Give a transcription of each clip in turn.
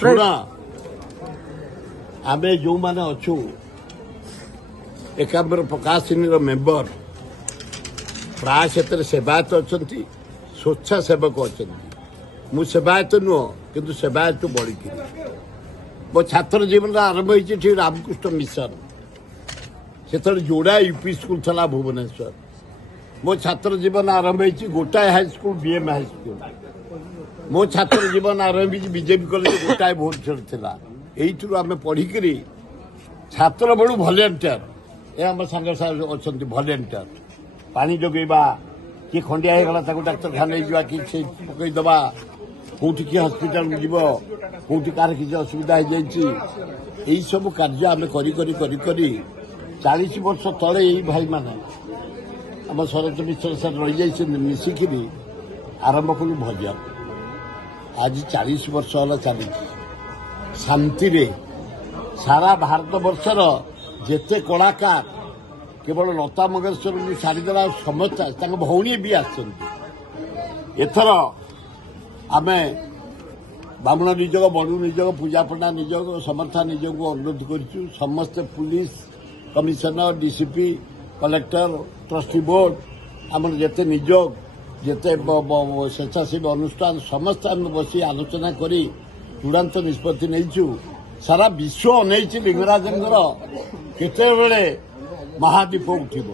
शुण आम जो मैंने अच्छु एकाम्बर प्रकाशिनी मेम्बर प्राय से सेवायत अच्छा स्वेच्छासेवक अच्छा मु सेवायत नुह कि सेवायत बढ़ी मो छात्र जीवन आरंभ हो रामकृष्ण मिशन से जोड़ा यूपी स्कूल था भुवनेश्वर मो छात्र जीवन आरंभ हो गोटाए हाईस्कल बीएम हाईस्कल मो छात्र जीवन आरंभ बीजेपी कॉलेज गोटाए भुवनेश्वर था यही आम पढ़िक छात्र बड़ू भलेंटियर ये आम सांग अच्छा भलेंटियर पानी जोगेबा किए खंडिया होगा डाक्तरखाना जा कि पकईदबा कौटी किए हस्पिटाल जीव कौटी कार किसी असुविधा हो जाए सब कार्य आम करी 40 वर्ष तले यही भाई माने आम शरद मिश्र सर रही मिसिक आरंभ कलु भजन आज 40 वर्ष है चली शांति सारा भारत वर्षर जेते कलाकार केवल लता मंगेशकर छाड़देला समस्त भौणी भी आथर आम बामुण निजोग बड़ू निजोग पूजा पंडा निजोग समर्था निजोग अनुरोध करूँ समस्ते police commissioner DCP collector trustee board आम जिते निजोग जिते स्वेच्छासेवी अनुष्ठान समस्त आम बस आलोचना कर चूड़ांत निष्पत्ति नहीं सारा विश्व अनई लिंगराजंकर केतबेले महादीप उठब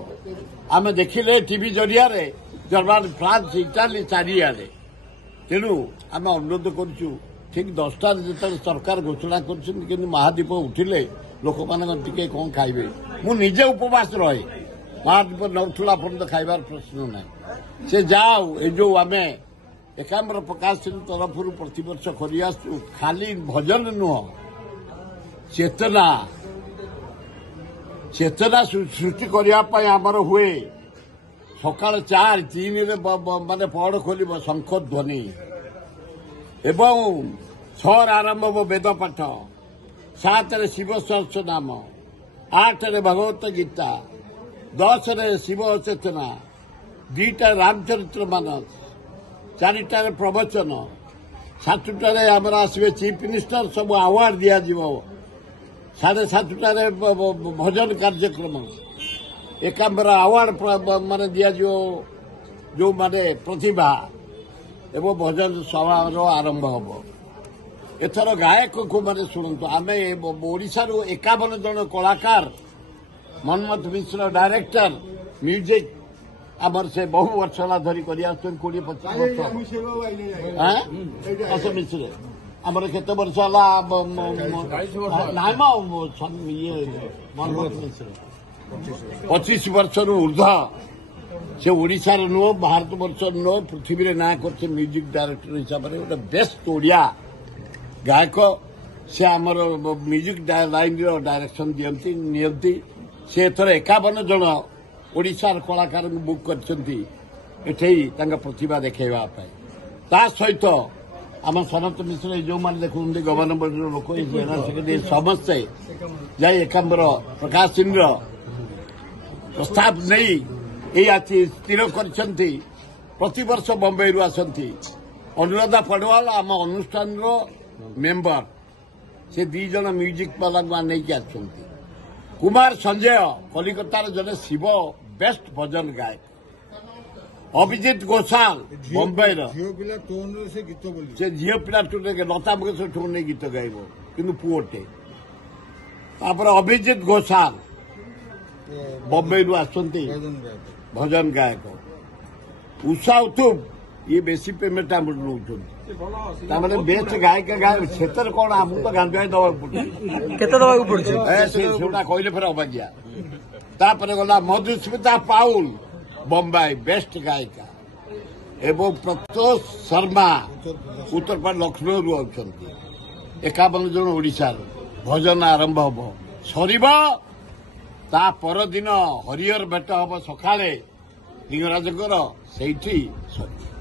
आम देखिले टीवी जरिया जर्मन फ्रांस इटाली चारिआडे तेणु आम अनुरोध करुँ ठीक 10टार जो सरकार घोषणा कर महादीप उठिले लोक टे कौन खाइबे मु निजे उपवास रहे महादीप नौठला पर्यंत खाइबार प्रश्न ना से जाओ ये जो आम एकाम्बर प्रकाशन तरफ प्रतिवर्ष कर खाली भजन नुह चेतना चेतना सृष्टि करने आमर हुए सकाल 4-3 माने पहड़ खोल शंख ध्वनि एवं 6 आरंभ हो वेद पाठ 7 शिव सहस्र नाम 8 भगवत गीता 10 शिव चेतना 2 रामचरित्र मानस 4 प्रवचन 7 आमर आसवे चीफ मिनिस्टर सब अवार्ड दिज्व 7:30 भजन कार्यक्रम एकाम्बर अवार्ड मान दिज्व जो माने प्रतिभा एवं भजन समारोह आरंभ हम एथर गायक को मैंने शुणु आम ओडिशा 51 जन कलाकार मनमथ मिश्र डायरेक्टर म्यूजिक आमर से बहु वर्ष धरी कर 20-25 वर्ष मिश्र आमर केते वर्ष मनमथ मिश्र 25 वर्ष ऊर्ध से ओडिशा नुह भारत वर्ष नुह पृथ्वी ना कर म्यूजिक डायरेक्टर हिसाब से गोटे बेस्ट ओडिया गायक से आमर म्यूजिक लाइन डायरेक्शन दियंती नियंती से एथर 51 जन ओडिशार कलाकार बुक कर प्रतिभा देखा ता सहित आम सनत मिश्र जो मैंने देखते गवर्नमेंट लोक समस्ते जाए एकाम्बर प्रकाशन प्रस्ताव नहीं ये स्थिर कर प्रतिवर्ष बम्बई रु आसती अनुराधा पड़वाल आम अनुष्ठान मेम्बर से 2 जन म्यूजिक वाला नहीं आसुँच कुमार संजय कलिकतार जने शिव बेस्ट भजन गायक अभिजीत घोषाल बम्बई से झील पिला टोन लता मंगेशकर टोन नहीं गीत गाइब कि पुओटे अभिजीत घोषाल बम्बई रु आसती भजन गायक उषा उथुप ये बेसी पेमेंट आम नौ बेस्ट गायक गायक क्षेत्र कौन आम तो गांधी दवाक पड़ा कहले फिर अबाजिया गला मधुस्मिता पाउल बम्बई बेस्ट गायिका एवं प्रत्योष शर्मा उत्तर प्रदेश लखनऊ रु अच्छा 51 जन ओडिशा भजन आरंभ हम सर परदिन हरिहर भेट हम सकाଳେ लिंगराजଙ୍କର ସେଇଠି ସରିବ।